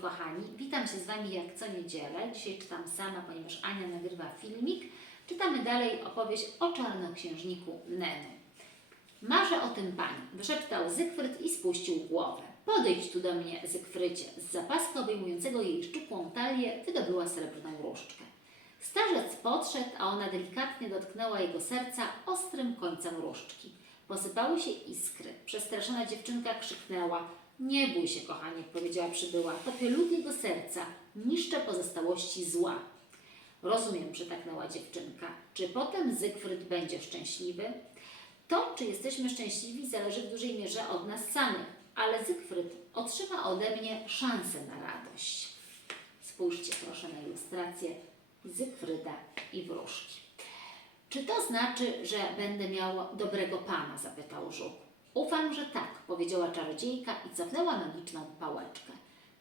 kochani, witam się z Wami jak co niedzielę. Dzisiaj czytam sama, ponieważ Ania nagrywa filmik. Czytamy dalej opowieść o czarnoksiężniku Nenu. Marzę o tym pani, wyszeptał Zygfryd i spuścił głowę. Podejdź tu do mnie, Zygfrydzie. Z zapaska obejmującego jej szczupłą talię wydobyła srebrną różdżkę. Starzec podszedł, a ona delikatnie dotknęła jego serca ostrym końcem różdżki. Posypały się iskry. Przestraszona dziewczynka krzyknęła. Nie bój się, kochanie, powiedziała przybyła. To pielut jego serca. Niszcze pozostałości zła. Rozumiem, przytaknęła dziewczynka. Czy potem Zygfryd będzie szczęśliwy? To, czy jesteśmy szczęśliwi, zależy w dużej mierze od nas samych, ale Zygfryd otrzyma ode mnie szansę na radość. Spójrzcie proszę na ilustrację Zygfryda i wróżki. Czy to znaczy, że będę miał dobrego pana? zapytał żuk. Ufam, że tak, powiedziała czarodziejka i cofnęła magiczną pałeczkę.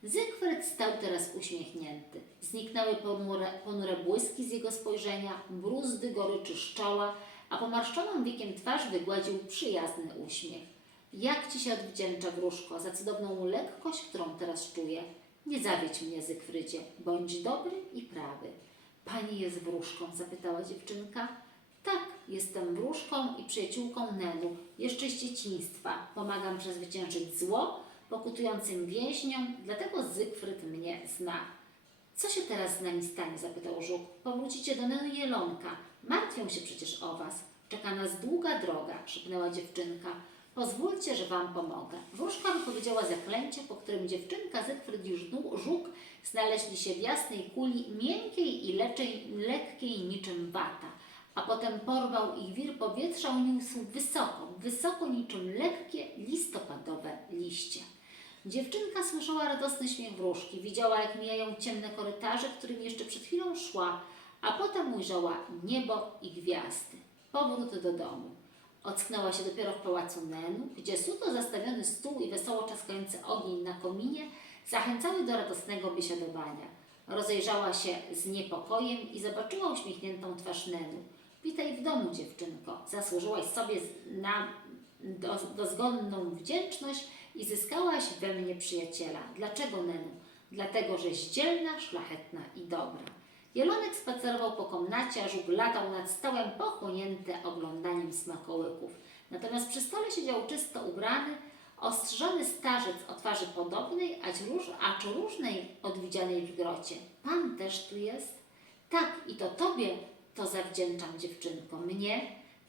Zygfryd stał teraz uśmiechnięty. Zniknęły ponure, ponure błyski z jego spojrzenia, bruzdy goryczy z czoła, a pomarszczoną wiekiem twarz wygładził przyjazny uśmiech. Jak ci się odwdzięczę, wróżko, za cudowną lekkość, którą teraz czuję. Nie zawiedź mnie, Zygfrydzie, bądź dobry i prawy. Pani jest wróżką? zapytała dziewczynka. Tak, jestem wróżką i przyjaciółką Nenu, jeszcze z dzieciństwa. Pomagam przezwyciężyć zło pokutującym więźniom, dlatego Zygfryd mnie zna. Co się teraz z nami stanie? zapytał żuk. Powrócicie do Nenu i Jelonka. Martwią się przecież o was. Czeka nas długa droga, szepnęła dziewczynka. Pozwólcie, że wam pomogę. Wróżka wypowiedziała zaklęcie, po którym dziewczynka, Zygfryd i żuk znaleźli się w jasnej kuli, miękkiej i leczej, lekkiej niczym wata. A potem porwał ich wir powietrza, uniósł wysoko, wysoko niczym lekkie listopadowe liście. Dziewczynka słyszała radosny śmiech wróżki, widziała jak mijają ciemne korytarze, którym jeszcze przed chwilą szła, a potem ujrzała niebo i gwiazdy. Powrót do domu. Ocknęła się dopiero w pałacu Nenu, gdzie suto zastawiony stół i wesoło czaskający ogień na kominie zachęcały do radosnego biesiadowania. Rozejrzała się z niepokojem i zobaczyła uśmiechniętą twarz Nenu. Witaj w domu, dziewczynko. Zasłużyłaś sobie na do, dozgonną wdzięczność i zyskałaś we mnie przyjaciela. Dlaczego, Nenu? Dlatego, żeś dzielna, szlachetna i dobra. Jelonek spacerował po komnacie, a żuk latał nad stołem pochłonięty oglądaniem smakołyków. Natomiast przy stole siedział czysto ubrany, ostrzyżony starzec o twarzy podobnej, acz różnej od widzianej w grocie. Pan też tu jest? Tak, i to tobie to zawdzięczam, dziewczynko. Mnie?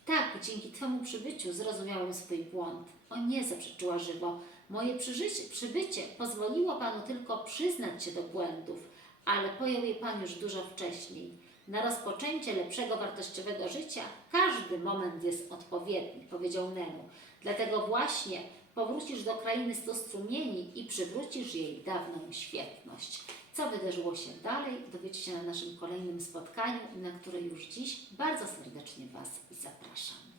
Tak, dzięki twemu przybyciu zrozumiałem swój błąd. O nie, zaprzeczyła żywo. Moje przyżycie, przybycie pozwoliło panu tylko przyznać się do błędów, ale pojął je pan już dużo wcześniej. Na rozpoczęcie lepszego, wartościowego życia każdy moment jest odpowiedni, powiedział Nemu. Dlatego właśnie powrócisz do krainy stu strumieni i przywrócisz jej dawną świetność. Co wydarzyło się dalej, dowiecie się na naszym kolejnym spotkaniu, na które już dziś bardzo serdecznie Was zapraszam.